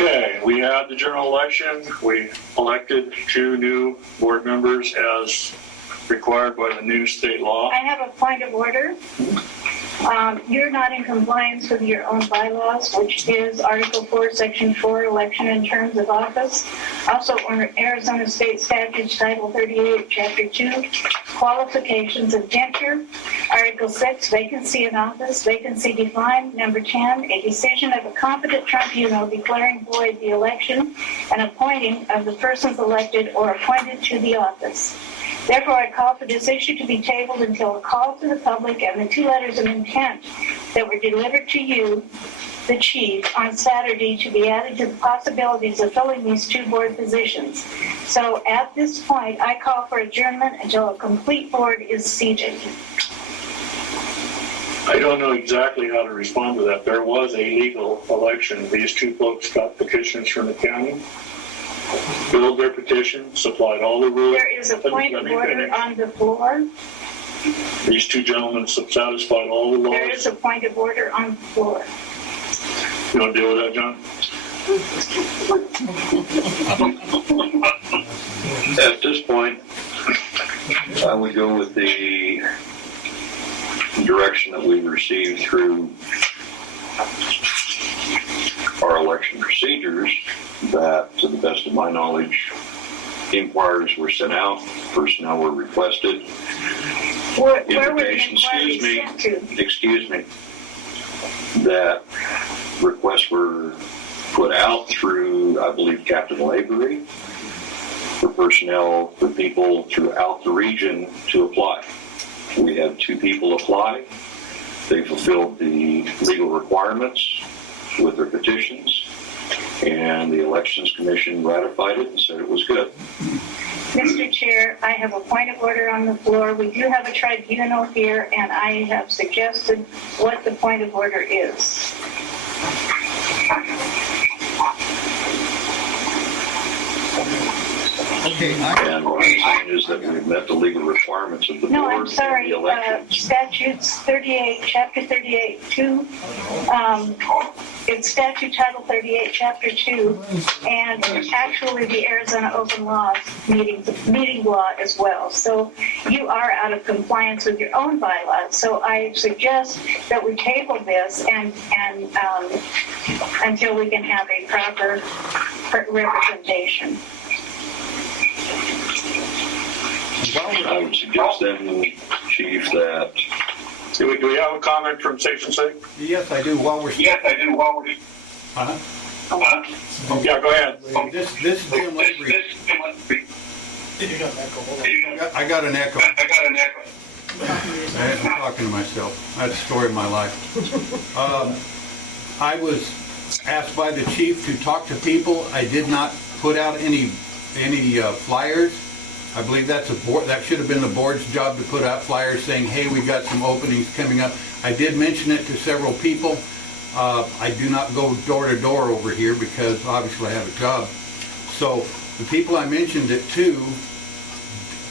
Okay, we had the general election. We elected 2 new board members as required by the new state law. I have a point of order. You're not in compliance with your own bylaws, which is Article 4, Section 4, election and terms of office. Also, under Arizona State Statutes, Title 38, Chapter 2, qualifications of tenure. Article 6, vacancy in office, vacancy defined. Number 10, a decision of a competent tribunal declaring void the election and appointing of the persons elected or appointed to the office. Therefore, I call for this issue to be tabled until a call to the public and the 2 letters of intent that were delivered to you, the chief, on Saturday to be added to the possibilities of filling these 2 board positions. So at this point, I call for adjournment until a complete board is seated. I don't know exactly how to respond to that. There was a legal election. These 2 folks got petitions from the county, filled their petition, supplied all the rules. There is a point of order on the floor. These 2 gentlemen satisfied all the laws. There is a point of order on the floor. You want to deal with that, John? At this point, I would go with the direction that we received through our election procedures, that, to the best of my knowledge, inquiries were sent out, personnel were requested. Where were the inquiries sent to? Excuse me. That requests were put out through, I believe, Captain Lavery, for personnel, for people throughout the region to apply. We had 2 people apply. They fulfilled the legal requirements with their petitions, and the Elections Commission ratified it and said it was good. Mr. Chair, I have a point of order on the floor. We do have a tribunal here, and I have suggested what the point of order is. Okay, And what I'm saying is that we've met the legal requirements of the No, board I'm and sorry. the elections. Statutes 38, Chapter 38, 2. It's Statute Title 38, Chapter 2, and actually the Arizona Open Laws meeting law as well. So you are out of compliance with your own bylaws. So I suggest that we table this and until we can have a proper representation. I would suggest then, Chief, that Do we have a comment from Station 6? yes, I do. While we're Yeah, go ahead. this is Jim Lavery. I got an echo. I'm talking to myself. That's the story of my life. I was asked by the chief to talk to people. I did not put out any flyers. I believe that's that should have been the board's job to put out flyers saying, hey, we got some openings coming up. I did mention it to several people. I do not go door to door over here because obviously I have a job. So the people I mentioned it to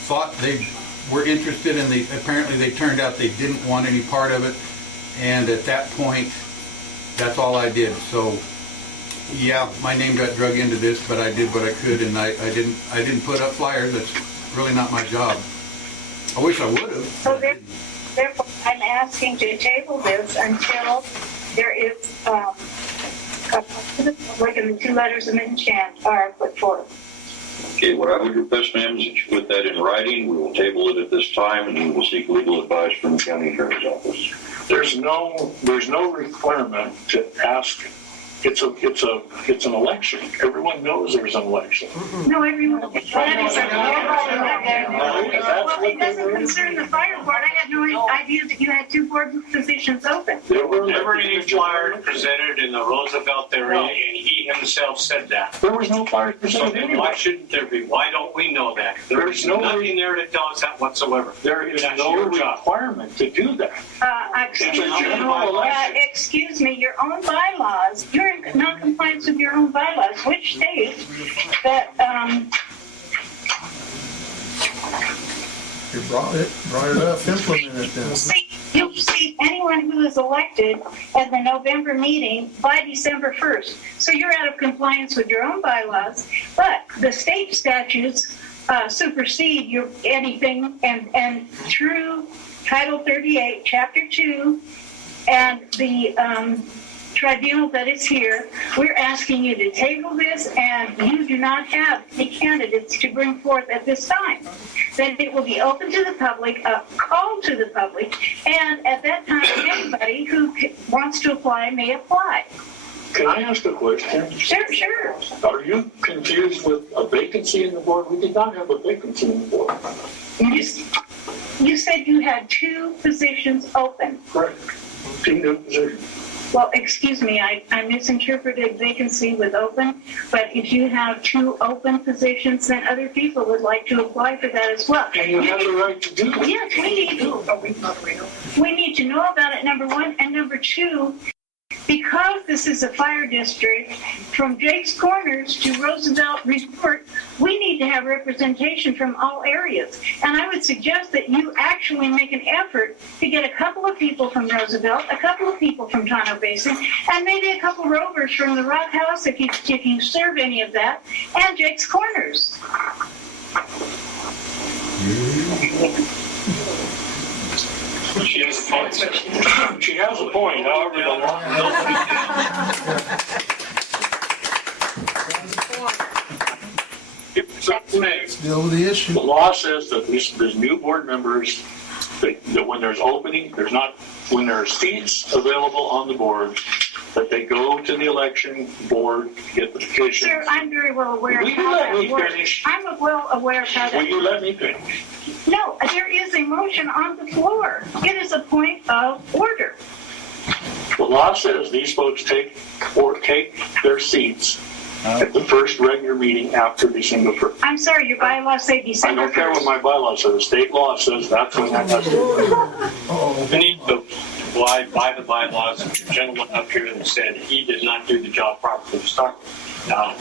thought they were interested, and apparently they turned out they didn't want any part of it. And at that point, that's all I did. So yeah, my name got drug into this, but I did what I could, and I didn't put up flyers. That's really not my job. I wish I would have. So therefore, I'm asking to table this until there is like the 2 letters of intent are put forth. Okay, what I would request, ma'am, is that you put that in writing. We will table it at this time, and we will seek legal advice from the county attorney's office. There's no requirement to ask. It's an election. Everyone knows there's an election. No, everyone. Well, it doesn't concern the fire board. I had no idea that you had 2 board positions open. There were Every flyer presented in the Roosevelt area, and he himself said that. There was no flyers So presented then anyway. why shouldn't there be? Why don't we know that? There's nothing there to tell us that whatsoever. There is That's no your job. requirement to do that. Excuse me, your own bylaws, you're in non-compliance with your own bylaws, which states that, You brought it up, implemented it then. see, anyone who is elected at the November meeting by December 1st. So you're out of compliance with your own bylaws, but the state statutes supersede anything, and through Title 38, Chapter 2, and the tribunal that is here, we're asking you to table this, and you do not have any candidates to bring forth at this time. Then it will be open to the public, called to the public, and at that time, anybody who wants to apply may apply. Can I ask a question? Sure. Are you confused with a vacancy in the board? We did not have a vacancy in the board. You said you had 2 positions open. Correct. 2 new positions. Well, excuse me, I misinterpreted vacancy with open, but if you have 2 open positions, then other people would like to apply for that as well. And you have the right to do that. Yes, we need to know about it, number 1, and number 2, because this is a fire district, from Jake's Corners to Roosevelt Resort, we need to have representation from all areas. And I would suggest that you actually make an effort to get a couple of people from Roosevelt, a couple of people from Tonto Basin, and maybe a couple rovers from the Rock House, if you serve any of that, and Jake's Corners. She has a point. She has a point, however, the law. Still the issue. The law says that there's new board members, that when there's opening, when there are seats available on the board, that they go to the election board to get the petition. Sir, I'm very well aware of Will you how let that me works. finish? I'm well aware of how that Will you works. let me finish? No, there is a motion on the floor. It is a point of order. The law says these folks take their seats at the first regular meeting after December 1st. I'm sorry, your bylaws say I December 1st. don't care what my bylaws say. The state law says that's when that has to be. We need to abide by the bylaws. The gentleman up here that said he did not do the job properly to start. Now,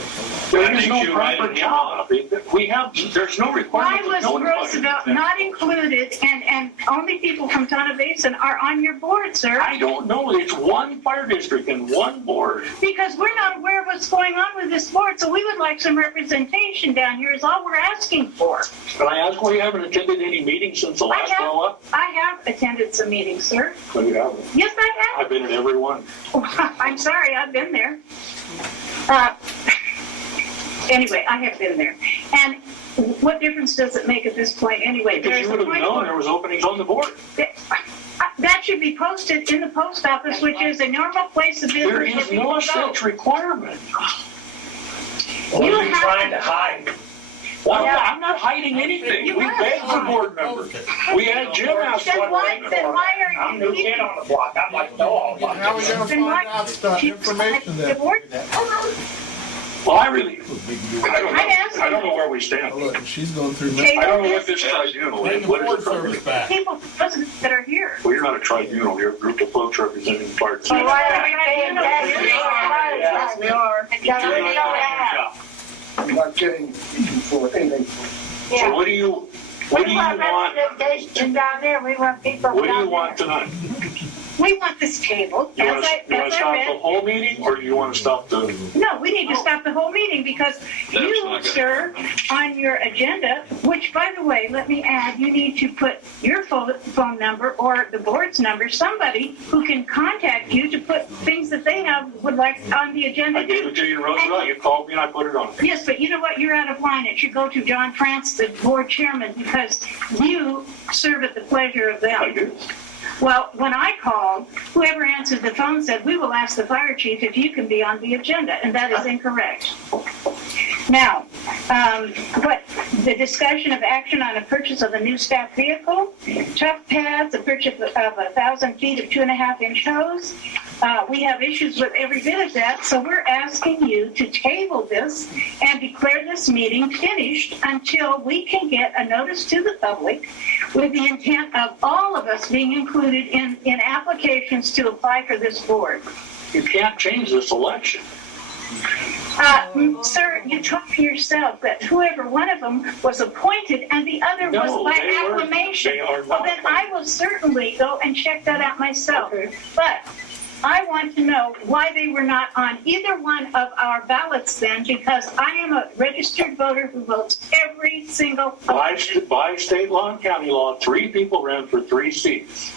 There is no proper job. There's no Why requirement. was No one Roosevelt budget. not included, and only people from Tonto Basin are on your board, sir? I don't know. It's one fire district and one board. Because we're not aware of what's going on with this board, so we would like some representation down here is all we're asking for. Can I ask why you haven't attended any meetings since the last roll-up? I have attended some meetings, sir. No, you haven't. Yes, I I've been at every one. have. I'm sorry, I've been there. Anyway, I have been there. And what difference does it make at this point anyway? Because you There's would a have point known where- there was openings on the board. That should be posted in the post office, which is a normal place of business. There where is people no go. such requirement. You you're have trying to- to hide. Well, I'm not hiding anything. We begged for board members. We had Jim ask Then one why board are I'm you new meeting? kid on the block. I'd like to know all about How are we it. gonna Then why- find out the information The that? board- Well, I don't asked know. I don't know where we stand. Look, she's going through. Okay. I don't know what this tribunal is. What is a tribunal? back. People that are here. Well, you're not a tribunal. You're a group of folks representing parts. Why are we paying taxes? Yes, we are. I'm not getting for anything. So what do you want? representation down there, we want people What do you down want there. tonight? We want this table. You want As I to stop the read. whole meeting, or do you want to stop the? No, we need to stop the whole meeting because you, sir, on your agenda, which, by the way, let me add, you need to put your phone number or the board's number, somebody who can contact you to put things that they would like on the agenda. I gave it to you in Roosevelt. You called me and I put it on. Yes, but you know what? You're out of line. It should go to John France, the board chairman, because you serve at the pleasure of them. I do. Well, when I called, whoever answered the phone said, we will ask the fire chief if you can be on the agenda, and that is incorrect. Now, but the discussion of action on a purchase of a new staff vehicle, truck pads, a purchase of 1,000 feet of 2.5-inch hose. We have issues with every bit of that, so we're asking you to table this and declare this meeting finished until we can get a notice to the public with the intent of all of us being included in applications to apply for this board. You can't change this election. Sir, you told me yourself that whoever one of them was appointed and the other No, was by they were- acclamation. they are Well, not then I will certainly go and check that out myself. But I want to know why they were not on either one of our ballots then, because I am a registered voter who votes every single By election. state law and county law, 3 people ran for 3 seats.